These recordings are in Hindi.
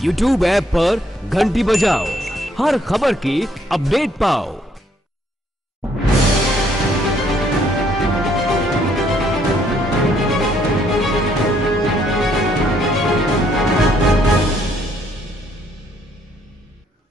YouTube ऐप पर घंटी बजाओ, हर खबर की अपडेट पाओ।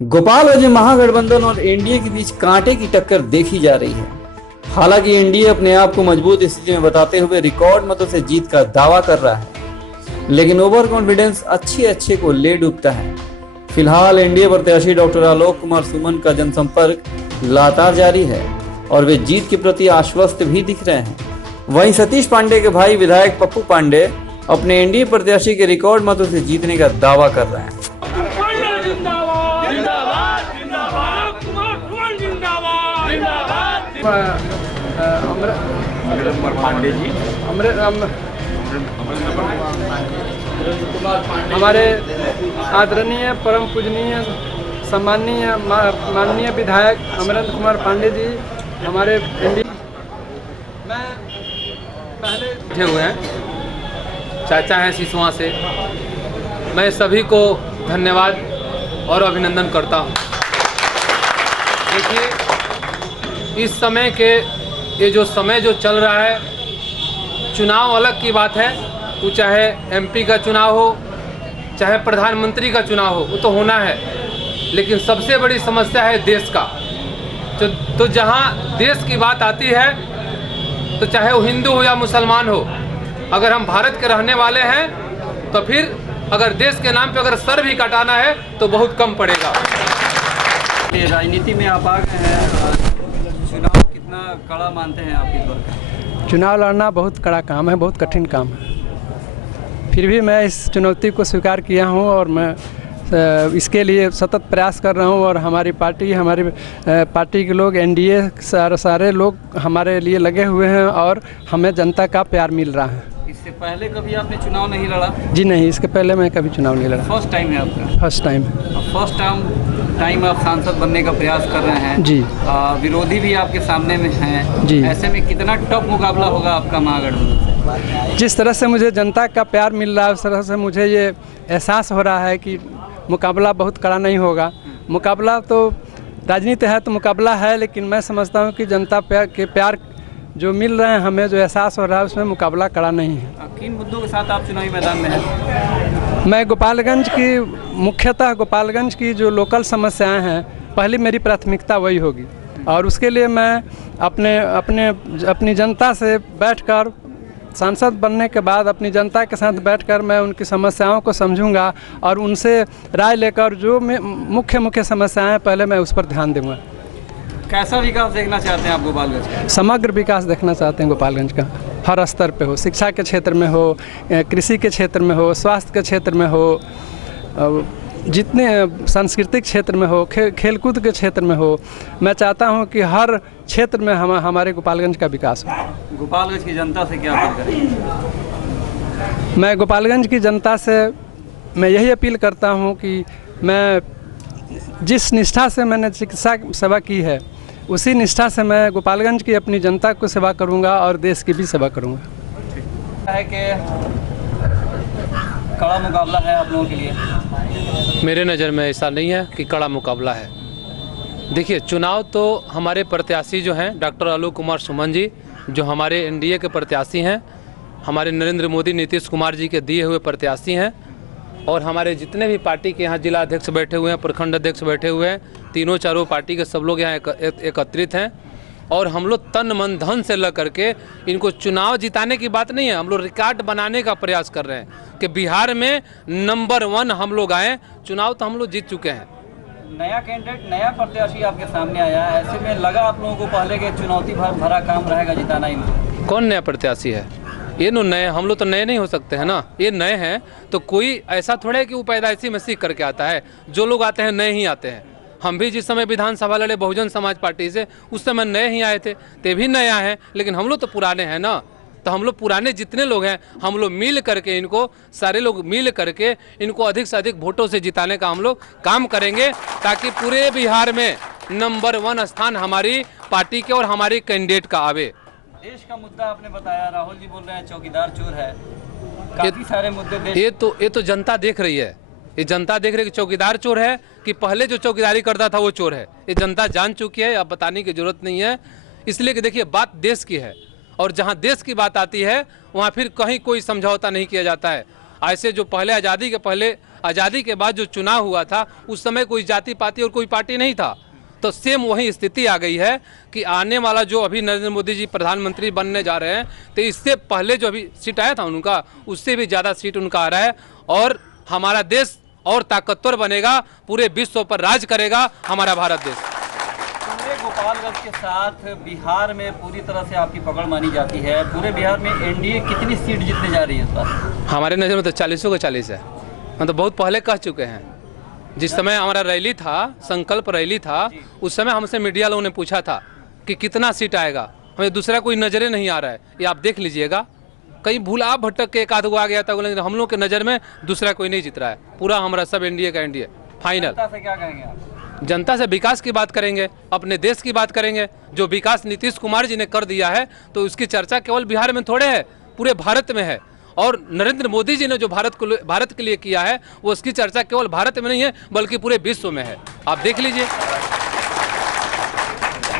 गोपालगंज में महागठबंधन और एनडीए के बीच कांटे की टक्कर देखी जा रही है। हालांकि एनडीए अपने आप को मजबूत स्थिति में बताते हुए रिकॉर्ड मतों से जीत का दावा कर रहा है, लेकिन ओवर कॉन्फिडेंस अच्छे को ले डूबता है। फिलहाल एनडीए प्रत्याशी डॉक्टर आलोक कुमार सुमन का जनसंपर्क लगातार जारी है और वे जीत के प्रति आश्वस्त भी दिख रहे हैं। वहीं सतीश पांडे के भाई विधायक पप्पू पांडे अपने एनडीए प्रत्याशी के रिकॉर्ड मतों से जीतने का दावा कर रहे हैं। हमारे आदरणीय परम पूजनीय सम्माननीय माननीय विधायक अमरेंद्र कुमार पांडे जी हमारे एनडीए में पहले बैठे हुए हैं, चाचा हैं सिसवा से। मैं सभी को धन्यवाद और अभिनंदन करता हूं। देखिए, इस समय के ये जो समय जो चल रहा है, चुनाव अलग की बात है, वो चाहे एमपी का चुनाव हो चाहे प्रधानमंत्री का चुनाव हो, वो तो होना है, लेकिन सबसे बड़ी समस्या है देश का। तो जहाँ देश की बात आती है, तो चाहे वो हिंदू हो या मुसलमान हो, अगर हम भारत के रहने वाले हैं तो फिर अगर देश के नाम पे अगर सर भी कटाना है तो बहुत कम पड़ेगा। राजनीति में आप आ गए हैं, चुनाव कितना कड़ा मानते हैं आप इस बार? चुनाव लड़ना बहुत कड़ा काम है, बहुत कठिन काम है। फिर भी मैं इस चुनौती को स्वीकार किया हूं और मैं इसके लिए सतत प्रयास कर रहा हूं और हमारी पार्टी के लोग, एनडीए सारे लोग हमारे लिए लगे हुए हैं और हमें जनता का प्यार मिल रहा है। इससे पहले कभी आपने चुनाव नहीं लड़ा? जी नहीं, इसके पहले मैं कभी चुनाव नहीं लड़ा। फर्स्ट टाइम है आपका? First time. फर्स्ट टाइम आप सांसद बनने का प्रयास कर रहे हैं जी। विरोधी भी आपके सामने में हैं जी। ऐसे में कितना टफ मुकाबला होगा आपका महागठबंधन? जिस तरह से मुझे जनता का प्यार मिल रहा है, उस तरह से मुझे ये एहसास हो रहा है कि मुकाबला बहुत कड़ा नहीं होगा। मुकाबला तो राजनीति है तो मुकाबला है, लेकिन मैं समझता हूँ कि जनता के प्यार जो मिल रहे हैं, हमें जो एहसास हो रहा है, उसमें मुकाबला कड़ा नहीं है। किन मुद्दों के साथ आप चुनावी मैदान में हैं? मैं गोपालगंज की, मुख्यतः गोपालगंज की जो लोकल समस्याएं हैं, पहली मेरी प्राथमिकता वही होगी और उसके लिए मैं अपनी जनता से बैठकर, सांसद बनने के बाद अपनी जनता के साथ बैठकर मैं उनकी समस्याओं को समझूंगा और उनसे राय लेकर जो मुख्य समस्याएं पहले मैं उस पर ध्यान दूंगा। कैसा विकास देखना चाहते हैं आप गोपालगंज का? समग्र विकास देखना चाहते हैं गोपालगंज का, हर स्तर पे हो, शिक्षा के क्षेत्र में हो, कृषि के क्षेत्र में हो, स्वास्थ्य के क्षेत्र में हो, जितने सांस्कृतिक क्षेत्र में हो, खेलकूद के क्षेत्र में हो। मैं चाहता हूं कि हर क्षेत्र में हमारे गोपालगंज का विकास हो। गोपालगंज की जनता से क्या अपील करेंगे? मैं गोपालगंज की जनता से मैं यही अपील करता हूं कि मैं जिस निष्ठा से मैंने चिकित्सा सेवा की है, उसी निष्ठा से मैं गोपालगंज की अपनी जनता को सेवा करूंगा और देश की भी सेवा करूंगा। है कि कड़ा मुकाबला है आप लोगों के लिए? मेरे नज़र में ऐसा नहीं है कि कड़ा मुकाबला है। देखिए, चुनाव तो हमारे प्रत्याशी जो हैं डॉक्टर आलोक कुमार सुमन जी, जो हमारे एनडीए के प्रत्याशी हैं, हमारे नरेंद्र मोदी, नीतीश कुमार जी के दिए हुए प्रत्याशी हैं, और हमारे जितने भी पार्टी के यहाँ जिला अध्यक्ष बैठे हुए हैं, प्रखंड अध्यक्ष बैठे हुए हैं, तीनों चारों पार्टी के सब लोग यहाँ एकत्रित हैं। और हम लोग तन मन धन से लग करके इनको चुनाव जिताने की बात नहीं है, हम लोग रिकॉर्ड बनाने का प्रयास कर रहे हैं कि बिहार में नंबर 1 हम लोग आए। चुनाव तो हम लोग जीत चुके हैं। नया कैंडिडेट, नया प्रत्याशी आपके सामने आया है, ऐसे में लगा आप लोगों को पहले के चुनौती भरा काम रहेगा जिताना ही? कौन नया प्रत्याशी है? ये नो नए, हम लोग तो नए नहीं हो सकते हैं ना। ये नए हैं तो कोई ऐसा थोड़ा है कि वो पैदाइशी में सीख करके आता है। जो लोग आते हैं नए ही आते हैं। हम भी जिस समय विधानसभा लड़े बहुजन समाज पार्टी से, उस समय नए ही आए थे, ते भी नया है, लेकिन हम लोग तो पुराने हैं ना। तो हम लोग पुराने जितने लोग हैं, हम लोग मिल करके इनको, सारे लोग मिल करके इनको अधिक से अधिक वोटों से जिताने का हम लोग काम करेंगे, ताकि पूरे बिहार में नंबर 1 स्थान हमारी पार्टी के और हमारी कैंडिडेट का आवे। देश का मुद्दा आपने बताया, राहुल जी बोल रहे हैं चौकीदार चोर है, काफी सारे मुद्दे ये तो जनता देख रही है। ये जनता देख रही है कि चौकीदार चोर है कि पहले जो चौकीदारी करता था वो चोर है। ये जनता जान चुकी है, अब बताने की जरूरत नहीं है। इसलिए कि देखिए बात देश की है और जहां देश की बात आती है वहां फिर कहीं कोई समझौता नहीं किया जाता है। ऐसे जो पहले आज़ादी के बाद जो चुनाव हुआ था उस समय कोई जाति पाति और कोई पार्टी नहीं था, तो सेम वही स्थिति आ गई है कि आने वाला जो अभी नरेंद्र मोदी जी प्रधानमंत्री बनने जा रहे हैं तो इससे पहले जो अभी सीट आया था उनका उससे भी ज़्यादा सीट उनका आ रहा है और हमारा देश और ताकतवर बनेगा, पूरे विश्व पर राज करेगा हमारा भारत देश। पूरे गोपालगंज के साथ बिहार में पूरी तरह से आपकी पकड़ मानी जाती है। पूरे बिहार में एनडीए कितनी सीट जीतने जा रही है इस बार? हमारे नज़र में तो 40 का 40 है। हम तो बहुत पहले कह चुके हैं। जिस समय हमारा रैली था, संकल्प रैली था, उस समय हमसे मीडिया लोगों ने पूछा था कि कितना सीट आएगा, हमें दूसरा कोई नज़रें नहीं आ रहा है। ये आप देख लीजिएगा, कहीं भूला भटक के एक आध गो आ गया था, लेकिन हम लोग के नज़र में दूसरा कोई नहीं जीत रहा है। पूरा हमारा सब एनडीए का एनडीए फाइनल। जनता से क्या कहेंगे आप? जनता से विकास की बात करेंगे, अपने देश की बात करेंगे। जो विकास नीतीश कुमार जी ने कर दिया है तो उसकी चर्चा केवल बिहार में थोड़े है, पूरे भारत में है। और नरेंद्र मोदी जी ने जो भारत के लिए किया है वो उसकी चर्चा केवल भारत में नहीं है बल्कि पूरे विश्व में है। आप देख लीजिए।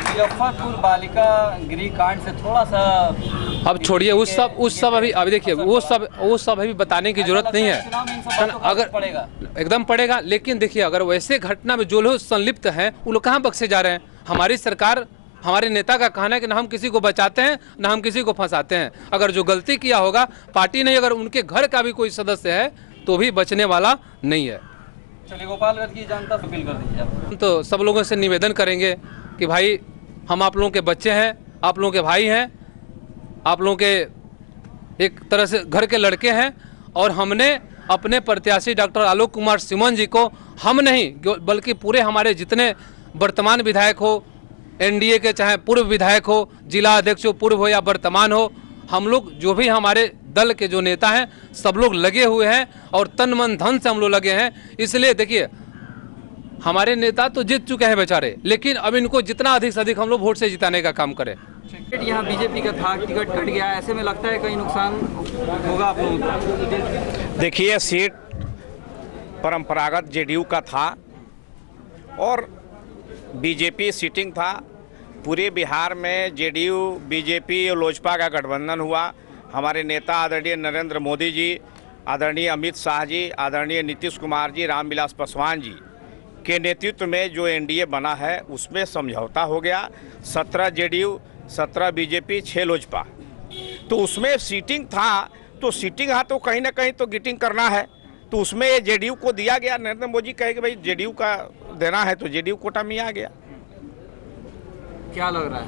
मुजफ्फरपुर बालिका गृह कांड से थोड़ा सा अब छोड़िए उस सब अभी देखिए वो सब अभी बताने की जरूरत नहीं है। अगर एकदम पड़ेगा, लेकिन देखिए अगर वैसे घटना में जो लोग संलिप्त हैं वो लोग कहाँ बख्शे जा रहे हैं? हमारी सरकार, हमारे नेता का कहना है कि ना हम किसी को बचाते हैं ना हम किसी को फंसाते हैं। अगर जो गलती किया होगा पार्टी नहीं, अगर उनके घर का भी कोई सदस्य है तो भी बचने वाला नहीं है। चलिए गोपालगंज की जनता से अपील कर दीजिए आप। हम तो सब लोगों से निवेदन करेंगे कि भाई हम आप लोगों के बच्चे हैं, आप लोगों के भाई हैं, आप लोगों के एक तरह से घर के लड़के हैं और हमने अपने प्रत्याशी डॉक्टर आलोक कुमार सुमन जी को हम नहीं बल्कि पूरे हमारे जितने वर्तमान विधायक हो, एनडीए के चाहे पूर्व विधायक हो, जिला अध्यक्ष हो, पूर्व हो या वर्तमान हो, हम लोग जो भी हमारे दल के जो नेता हैं सब लोग लगे हुए हैं और तन मन धन से हम लोग लगे हैं। इसलिए देखिए हमारे नेता तो जीत चुके हैं बेचारे, लेकिन अब इनको जितना अधिक से अधिक हम लोग वोट से जिताने का काम करें। टिकट यहाँ बीजेपी का था, टिकट कट गया, ऐसे में लगता है कहीं नुकसान होगा आप लोगों को? देखिए सीट परंपरागत जेडीयू का था और बीजेपी सीटिंग था। पूरे बिहार में जेडीयू, बीजेपी और लोजपा का गठबंधन हुआ। हमारे नेता आदरणीय नरेंद्र मोदी जी, आदरणीय अमित शाह जी, आदरणीय नीतीश कुमार जी, रामविलास पासवान जी के नेतृत्व में जो एनडीए बना है उसमें समझौता हो गया। 17 जेडीयू, 17 बीजेपी, 6 लोजपा। तो उसमें सीटिंग था, तो सीटिंग है तो कहीं ना कहीं तो गिटिंग करना है, तो उसमें जेडीयू को दिया गया। नरेंद्र मोदी कहे कि भाई जेडीयू का देना है तो जेडीयू कोटा में आ गया। क्या लग रहा है?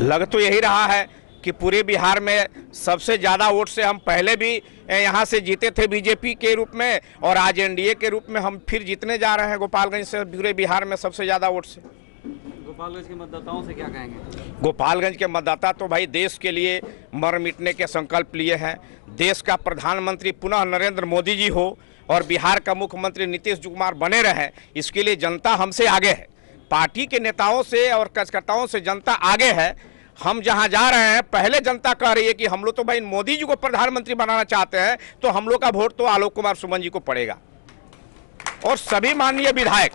लग तो यही रहा है कि पूरे बिहार में सबसे ज़्यादा वोट से हम पहले भी यहाँ से जीते थे बीजेपी के रूप में और आज एनडीए के रूप में हम फिर जीतने जा रहे हैं गोपालगंज से, पूरे बिहार में सबसे ज़्यादा वोट से। गोपालगंज के मतदाताओं से क्या कहेंगे? गोपालगंज के मतदाता तो भाई देश के लिए मर मिटने के संकल्प लिए हैं। देश का प्रधानमंत्री पुनः नरेंद्र मोदी जी हो और बिहार का मुख्यमंत्री नीतीश कुमार बने रहे, इसके लिए जनता हमसे आगे है। पार्टी के नेताओं से और कार्यकर्ताओं से जनता आगे है। हम जहां जा रहे हैं पहले जनता कह रही है कि हम लोग तो भाई मोदी जी को प्रधानमंत्री बनाना चाहते हैं, तो हम लोग का वोट तो आलोक कुमार सुमन जी को पड़ेगा। और सभी माननीय विधायक,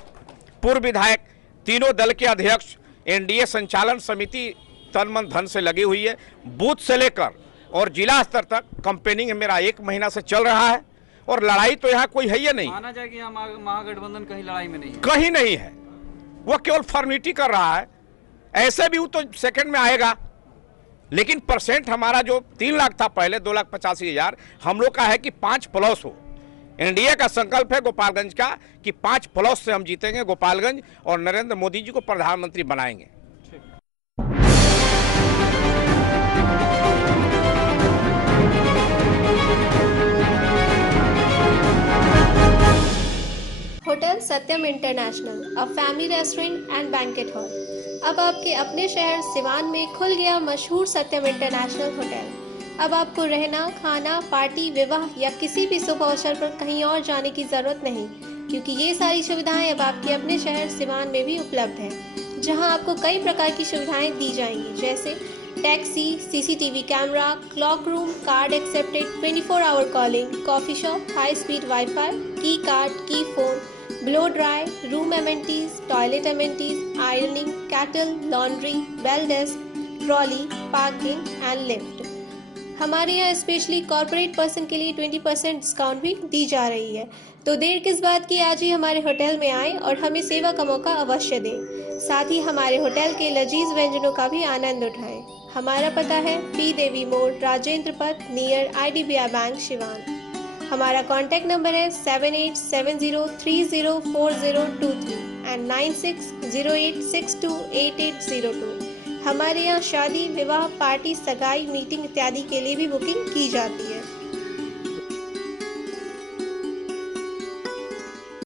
पूर्व विधायक, तीनों दल के अध्यक्ष, एनडीए संचालन समिति तन मन धन से लगी हुई है। बूथ से लेकर और जिला स्तर तक कंपेनिंग मेरा 1 महीना से चल रहा है और लड़ाई तो यहाँ कोई है ही नहीं। माना जाए कि महागठबंधन कहीं लड़ाई में नहीं है। कहीं नहीं है, वो केवल फॉर्मेलिटी कर रहा है। ऐसे भी वो तो सेकंड में आएगा, लेकिन परसेंट हमारा जो 3 लाख था पहले 2,85,000, हम लोग का है कि 5+ हो। एनडीए का संकल्प है गोपालगंज का कि 5+ से हम जीतेंगे गोपालगंज और नरेंद्र मोदी जी को प्रधानमंत्री बनाएंगे। Hotel Satyam international, a family restaurant and banquet hall. अब आपके अपने शहर सिवान में खुल गया मशहूर सत्यम इंटरनेशनल होटल। अब आपको रहना, खाना, पार्टी, विवाह या किसी भी शुभ अवसर पर कहीं और जाने की जरूरत नहीं, क्योंकि ये सारी सुविधाएं अब आपके अपने शहर सिवान में भी उपलब्ध हैं, जहां आपको कई प्रकार की सुविधाएं दी जाएंगी, जैसे taxi, CCTV camera, clock room, card accepted, 24 hour calling, coffee shop, high speed wifi, key card, key phone, blow dry, room amenities, toilet amenities, ironing, kettle, laundry, bell desk, trolley, parking and lift. हमारे यहाँ स्पेशली कॉर्पोरेट पर्सन के लिए 20% डिस्काउंट भी दी जा रही है। तो देर किस बात की, आज ही हमारे होटल में आएं और हमें सेवा का मौका अवश्य दें। साथ ही हमारे होटल के लजीज व्यंजनों का भी आनंद उठाएं। हमारा पता है पी देवी मोड़, राजेंद्र पथ, नियर IDBI बैंक, शिवान। हमारा कॉन्टैक्ट नंबर है 7870304023 एंड 9608628802। हमारे यहाँ शादी, विवाह, पार्टी, सगाई, मीटिंग इत्यादि के लिए भी बुकिंग की जाती है।